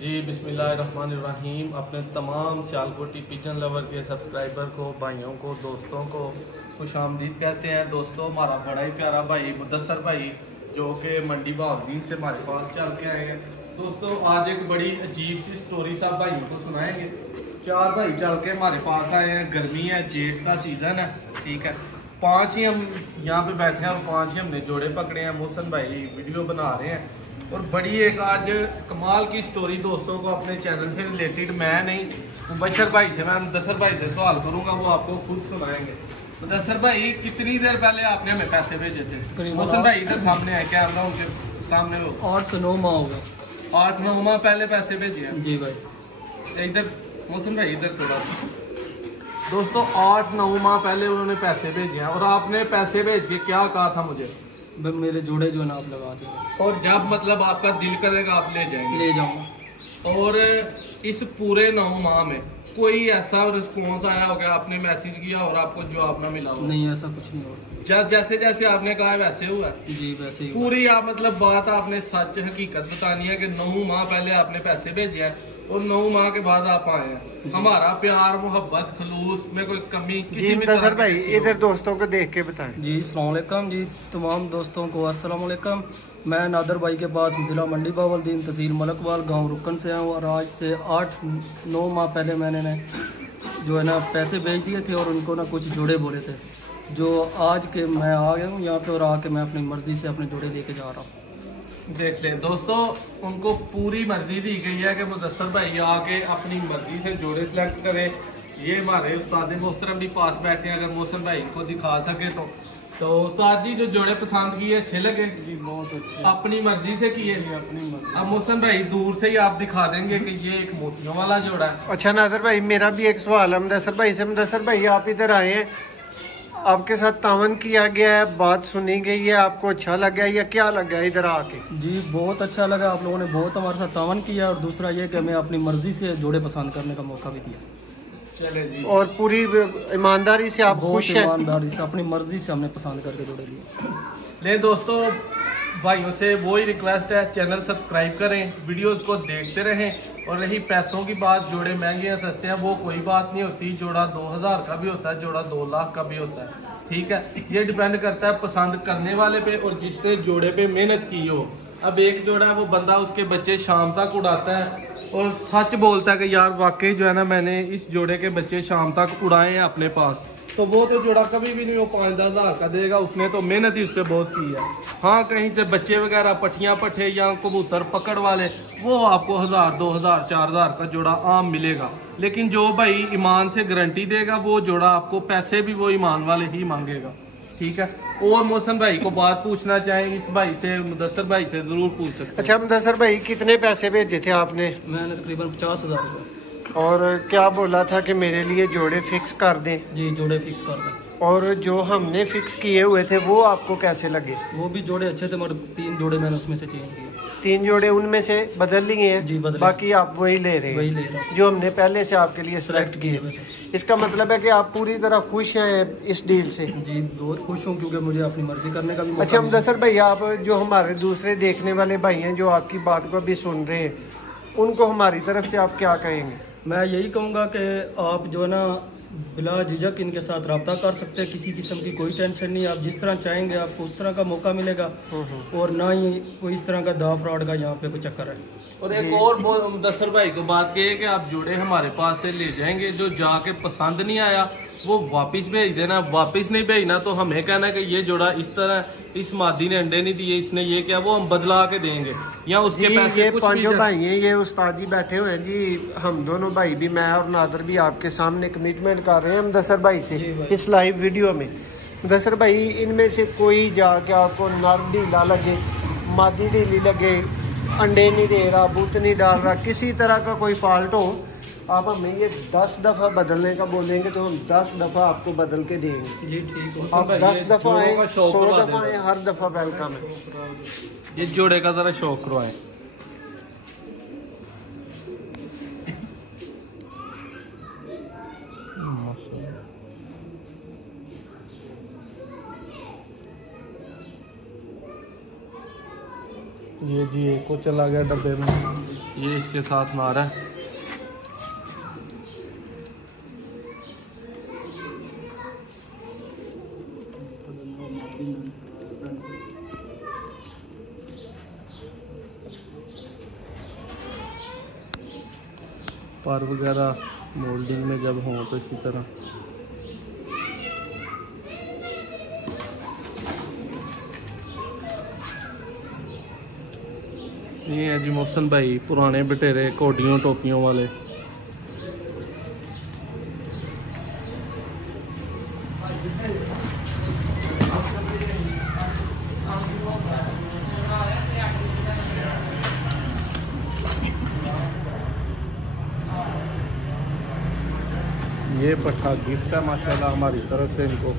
जी बिस्मिल्लाहिर्रहमानिर्रहीम। अपने तमाम सियालकोटी पिजन लवर के सब्सक्राइबर को, भाइयों को, दोस्तों को खुशामदीद कहते हैं। दोस्तों, हमारा बड़ा ही प्यारा भाई मुदस्सर भाई जो कि मंडी बहाउद्दीन से हमारे पास चल के आए हैं। दोस्तों, आज एक बड़ी अजीब सी स्टोरी सब भाइयों को सुनाएंगे। 4 भाई चल के हमारे पास आए हैं। गर्मी है, जेठ का सीज़न है, ठीक है। 5 ही हम यहाँ पे बैठे हैं और 5 ही हमने जोड़े पकड़े हैं। मोहसन भाई वीडियो बना रहे हैं और बड़ी एक आज कमाल की स्टोरी दोस्तों को अपने चैनल से रिलेटेड, मैं नहीं मुबशर भाई से, मैं मुदस्सर भाई से सवाल करूंगा, वो आपको खुद सुनाएंगे। मुदस्सर भाई, कितनी देर पहले आपने हमें पैसे भेजे थे? मोहसन भाई इधर सामने आए, कैमरा उनके सामने लो। 8 से 9 माह होगा। 8-9 माह पहले पैसे भेजे हैं? जी भाई। इधर मोहसन भाई इधर थोड़ा। दोस्तों, 8-9 माह पहले उन्होंने पैसे भेजे हैं और आपने पैसे भेज के क्या कहा था मुझे? मेरे जोड़े जो है ना आप लगा देंगे, और जब मतलब आपका दिल करेगा आप ले जाएंगे? ले जाऊंगा। और इस पूरे 9 माह में कोई ऐसा रिस्पॉन्स आया हो गया, आपने मैसेज किया और आपको जवाब ना मिला हो? नहीं, ऐसा कुछ नहीं हुआ। जैसे जैसे आपने कहा वैसे हुआ? जी वैसे ही। पूरी आप मतलब बात आपने सच हकीकत बतानी है कि 9 माह पहले आपने पैसे भेजे हैं और 9 माह के बाद आप आए हैं। हमारा प्यार, मोहब्बत, खलूस में कोई कमी किसी भी मुदस्सर भाई इधर दोस्तों को देख के बताएं। जी अस्सलाम वालेकुम जी, तमाम दोस्तों को अस्सलाम वालेकुम। मैं नादर भाई के पास जिला मंडी बहाउद्दीन, तहसील मलकवाल, गांव रुकन से आऊँ और आज से 8-9 माह पहले मैंने जो है ना पैसे भेज दिए थे और उनको ना कुछ जोड़े बोले थे, जो आज के मैं आ गया हूँ यहाँ पे और आके मैं अपनी मर्जी से अपने जोड़े लेके जा रहा हूँ। देख लें दोस्तों, उनको पूरी मर्जी दी गई है कि मुदस्सर भाई आके अपनी मर्जी से जोड़े सिलेक्ट करें। ये हमारे उस्ताद मोहतरम भी पास बैठे हैं, अगर मोहसन भाई को दिखा सके तो उस्ताद जी जो जोड़े पसंद किए अच्छे लगे? जी बहुत अच्छे। अपनी मर्जी से किए? अपनी मर्जी। अब मोहसन भाई दूर से ही आप दिखा देंगे कि ये एक मोतियों वाला जोड़ा है। अच्छा नादर भाई, मेरा भी एक सवाल है मुदस्सर भाई से। मुदस्सर भाई आप इधर आए हैं, आपके साथ तावन किया गया है, बात सुनी गई है, आपको अच्छा लगा या क्या लगा इधर आके? जी बहुत अच्छा लगा, आप लोगों ने बहुत हमारे साथ तावन किया और दूसरा ये कि हमें अपनी मर्जी से जोड़े पसंद करने का मौका भी दिया। चले जी। और पूरी ईमानदारी से आप खुश हैं? ईमानदारी से अपनी मर्जी से हमने पसंद करके जोड़े लिए। ले दोस्तों, भाइयों से वही रिक्वेस्ट है, चैनल सब्सक्राइब करें, वीडियोस को देखते रहें। और रही पैसों की बात, जोड़े महंगे या सस्ते हैं वो कोई बात नहीं होती। जोड़ा 2000 का भी होता है, जोड़ा 2 लाख का भी होता है, ठीक है। ये डिपेंड करता है पसंद करने वाले पे और जिसने जोड़े पे मेहनत की हो। अब एक जोड़ा है, वो बंदा उसके बच्चे शाम तक उड़ाता है और सच बोलता है कि यार वाकई जो है ना मैंने इस जोड़े के बच्चे शाम तक उड़ाए हैं अपने पास, तो वो तो जोड़ा कभी भी नहीं वो 5-10 हज़ार का देगा। उसने तो मेहनत ही उस पर बहुत की है। हाँ, कहीं से बच्चे वगैरह, पट्टियाँ पट्टे या कबूतर पकड़ वाले, वो आपको 1000, 2000, 4000 का जोड़ा आम मिलेगा। लेकिन जो भाई ईमान से गारंटी देगा वो जोड़ा आपको पैसे भी वो ईमान वाले ही मांगेगा, ठीक है। और मोहसन भाई को बात पूछना चाहें इस भाई से, मुदस्सर भाई से जरूर पूछ सकते हैं। अच्छा मुदस्सर भाई, कितने पैसे भेजे थे आपने? मैंने तकरीबन 50,000 रुपये। और क्या बोला था कि मेरे लिए जोड़े फिक्स कर दें? जी जोड़े फिक्स कर दें। और जो हमने फिक्स किए हुए थे वो आपको कैसे लगे? वो भी जोड़े अच्छे थे मगर 3 जोड़े मैंने उसमें से चेंज किए। 3 जोड़े उनमें से बदल लिए हैं? जी बदल। बाकी आप वही ले रहे हैं? वही ले रहा हूँ जो हमने पहले से आपके लिए सिलेक्ट किए थे। इसका मतलब है कि आप पूरी तरह खुश हैं इस डील से? जी बहुत खुश हूँ क्योंकि मुझे अपनी मर्जी करने का भी मौका अच्छा मिला। मुदस्सर भाई, आप जो हमारे दूसरे देखने वाले भाई हैं जो आपकी बात को भी सुन रहे हैं, उनको हमारी तरफ से आप क्या कहेंगे? मैं यही कहूँगा कि आप जो है ना बिला झिझक इनके साथ रब्ता कर सकते हैं। किसी किस्म की कोई टेंशन नहीं, आप जिस तरह चाहेंगे आपको उस तरह का मौका मिलेगा और ना ही कोई इस तरह का दाव फ्रॉड का यहाँ पे कोई चक्कर है। और एक और मुदस्सर भाई को बात कही कि आप जोड़े हमारे पास से ले जाएंगे, जो जाके पसंद नहीं आया वो वापस भेज देना। वापस नहीं भेजना तो हमें कहना कि ये जोड़ा इस तरह, इस मादी ने अंडे नहीं दिए, इसने ये क्या, वो हम बदला के देंगे या उसके पैसे। ये 5 भाई हैं, ये उस्ताद जी बैठे हुए हैं जी। हम दोनों भाई भी, मैं और नादर भी आपके सामने कमिटमेंट कर रहे हैं मुदस्सर भाई से इस लाइव वीडियो में। मुदस्सर भाई, इनमें से कोई जाके आपको नर ढीला लगे, मादी ढीली लगे, अंडे नहीं दे रहा, बूत नहीं डाल रहा, किसी तरह का कोई फॉल्ट हो, आप हमें ये 10 दफ़ा बदलने का बोलेंगे तो हम 10 दफ़ा आपको बदल के देंगे। जी ठीक है। आप 10 दफ़ा आए, 100 दफ़ा आए, हर दफ़ा वेलकम है। ये जोड़े का जरा शौक करवाएं। ये जी एक को चला गया डब्बे में। ये इसके साथ नार है। पर वगैरह मोल्डिंग में जब हों तो इसी तरह। ये है जी मोहसन भाई पुराने बटेरे कोटियों टोपियों वाले। ये पट्टा गिफ्ट है माशाल्लाह हमारी तरफ से इनको।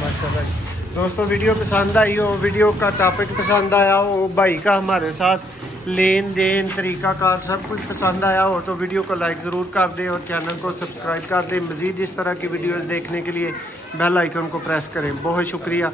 माशाल्लाह दोस्तों, वीडियो पसंद आई हो, वीडियो का टॉपिक पसंद आया हो, भाई का हमारे साथ लेन देन तरीक़ाकार सब कुछ पसंद आया हो तो वीडियो को लाइक ज़रूर कर दें और चैनल को सब्सक्राइब कर दें। मज़ीद इस तरह की वीडियोस देखने के लिए बेल आइकन को प्रेस करें। बहुत शुक्रिया।